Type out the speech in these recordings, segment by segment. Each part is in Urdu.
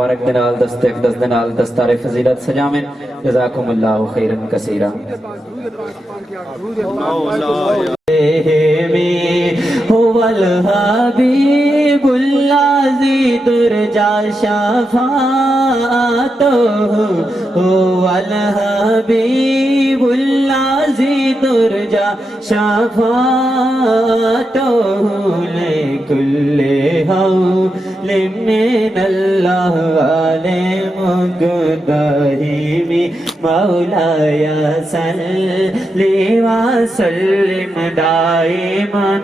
مبارک دنال دست اقدس دنال دستار فضیلت سجامن جزاکم اللہ خیرن کثیرہ هو الحبیب الذی ترجى شفاعته هو الحبیب الذی ترجى شفاعته لكل حول من الله المقتحم مولاي صل وسلم دائما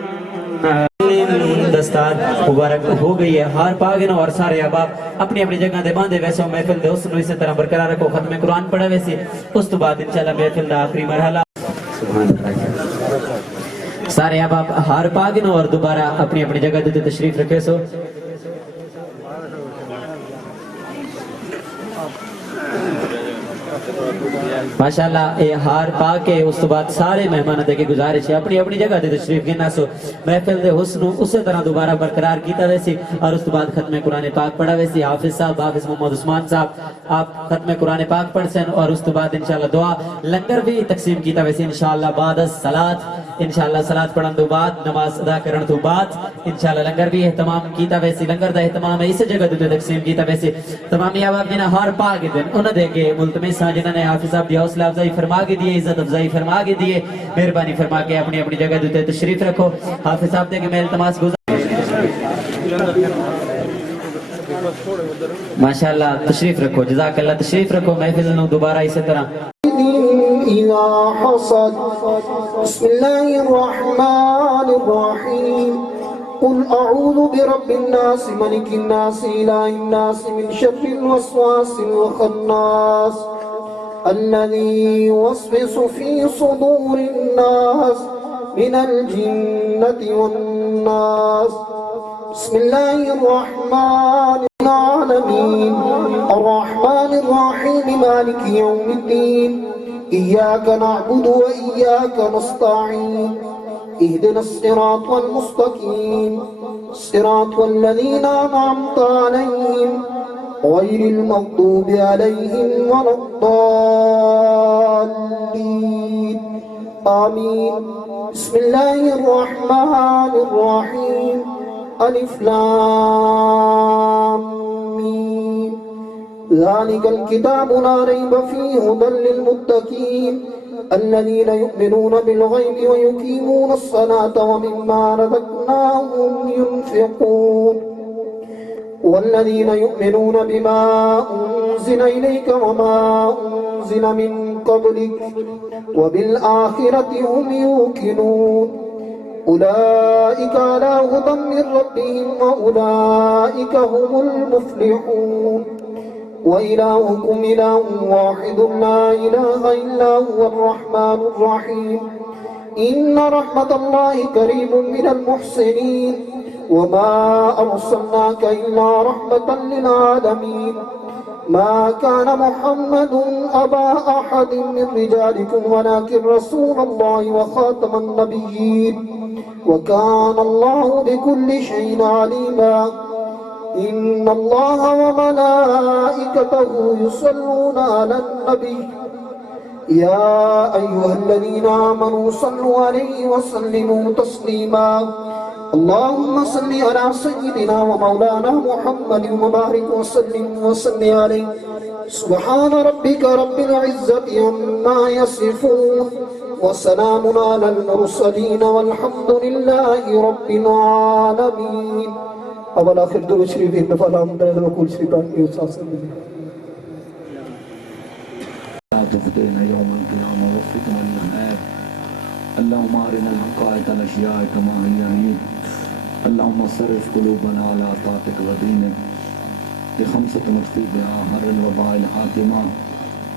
دستار مبارک ہو گئی ہے ہار پاگن اور سارے احباب اپنی اپنی جگہ دے باندھے ویسے محفل دے حسن اسی طرح برقرار رکھو ختم قرآن پڑھا ویسے اس تو بعد انشاءاللہ محفل دا آخری مرحلہ سبحان اللہ سارے احباب ہار پاگن اور دوبارہ اپنی اپنی جگہ دے تشریف رکھے سو ماشاءاللہ اے ہار پا کے اس تو بعد سارے مہمان دے کے گزارش ہے اپنی اپنی جگہ دے تشریف گنا سو محفل دے حسن اسی طرح دوبارہ برقرار کیتا ویسی اور اس تو بعد ختم قرآن پاک پڑھا ویسی حافظ صاحب حافظ محمد عثمان صاحب آپ ختم قرآن پاک پڑھ سن اور اس تو بعد انشاءاللہ دعا لنگر بھی تقسیم کیتا ویسی انشاءاللہ بعد الصلاۃ انشاءاللہ صلاۃ پڑھن تو بعد نماز ادا کرن تو بعد انشاءاللہ لنگر بھی اہتمام کیتا ویسی لنگر دا اہتمام ہے اس جگہ دے تقسیم کیتا ویسی تمامی احباب جنہاں ہار پاک دن انہاں دے کے ملتمس ہیں جنہاں نے حافظ صاحب دی حوصلہ افزائی فرما کے دیے عزت افزائی فرما کے دیے مہربانی فرما کے اپنی اپنی جگہ دیتے تشریف رکھو حافظ صاحب دے کے میں التماس گزار ماشاءاللہ تشریف رکھو جزاک اللہ تشریف رکھو محفل نو دوبارہ اسی طرح إذا حصد بسم الله الرحمن الرحيم قل أعوذ برب الناس ملك الناس إله الناس من شر الوسواس الخناس الذي يوسوس في صدور الناس من الجنة والناس بسم الله الرحمن العالمين الرحمن الرحيم مالك يوم الدين إياك نعبد وإياك نستعين اهدنا الصراط المستقيم صراط الذين أنعمت عليهم غير المغضوب عليهم ولا الضالين آمين بسم الله الرحمن الرحيم ألف لام ميم ذلك الكتاب لا ريب فيه هدى للمتقين الذين يؤمنون بالغيب ويقيمون الصلاة ومما رزقناهم ينفقون والذين يؤمنون بما أنزل إليك وما أنزل من قبلك وبالآخرة هم يوقنون أولئك على هدى من ربهم وأولئك هم المفلحون وإلهكم إله واحد لا إله إلا هو الرحمن الرحيم إن رحمة الله قريب من المحسنين وما أرسلناك إلا رحمة للعالمين ما كان محمد أبا أحد من رجالكم ولكن رسول الله وخاتم النبيين وكان الله بكل شيء عليما إن الله وملائكته يصلون على النبي يا أيها الذين آمنوا صلوا عليه وسلموا تسليما اللهم صل على سيدنا ومولانا محمد وبارك وسلم عليه سبحان ربك رب العزة عما يصفون وسلام على المرسلين والحمد لله رب العالمين اول آخر دو شریف اندفاع الحمد لله وكل شریف آنکہ احساس مجھے لا تفتنا يوم القيامة وفقنا للخير اللهم أرنا الحقائق الأشياء كما هي اللهم صرف قلوبنا على طاعتك ودينك لخمسة مكتوبها هر الوباء الحاكمة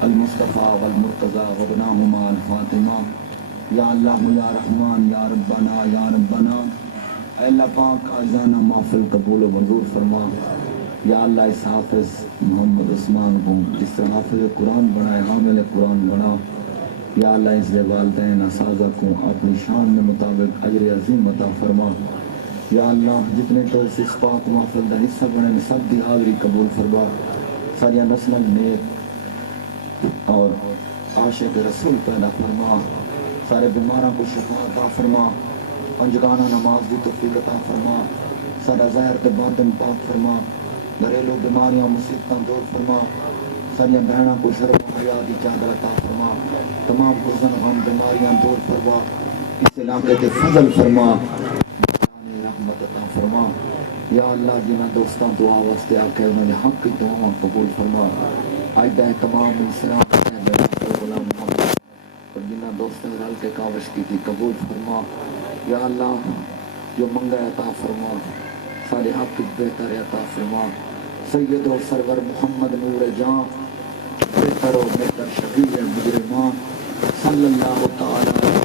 المصطفى والمرتضى وابناهما الفاطمة یا اللہ یا رحمان یا ربنا یا ربنا اے اللہ پاک آجانا محفل قبول و منظور فرما یا اللہ اس حافظ محمد عثمان کو جس سے حافظ قرآن بنائے حامل قرآن بنا یا اللہ اس کے والدین اساتذہ کو اپنی شان میں مطابق اجر عظیم عطا فرما یا اللہ جتنے تو اس پاک محفل کا حصہ بنے سب کی حاضری قبول فرما، ساریا نسل نیک اور عاشق رسول پیدا فرما، سارے بیماراں کو شفا عطا فرما، پنجگانہ نماز کی توفیق عطا فرما، سارا ظاہر تے باطن پاک فرما، گھریلو بیماریاں مصیبتاں دور فرما، ساریا بہنوں کو شرم و حیا کی چادر عطا فرما، تمام حزن غم بیماریاں دور فرما، اس علاقے تے فضل فرما، رحمت عطا فرما۔ یا اللہ جنہ دوستاں دعا واسطے آکے انہوں نے حق کی دعاواں قبول فرما، آئدہ تمام انسان غلام محمد اور جنہ دوستوں رل کے کاوش کی تھی قبول فرما۔ یا اللہ جو منگا عطا فرما، سارے حق کی بہتر عطا فرما۔ سید و سرور محمد نور جان، بہتر و بہتر شفیع مجرمان، صلی اللہ تعالی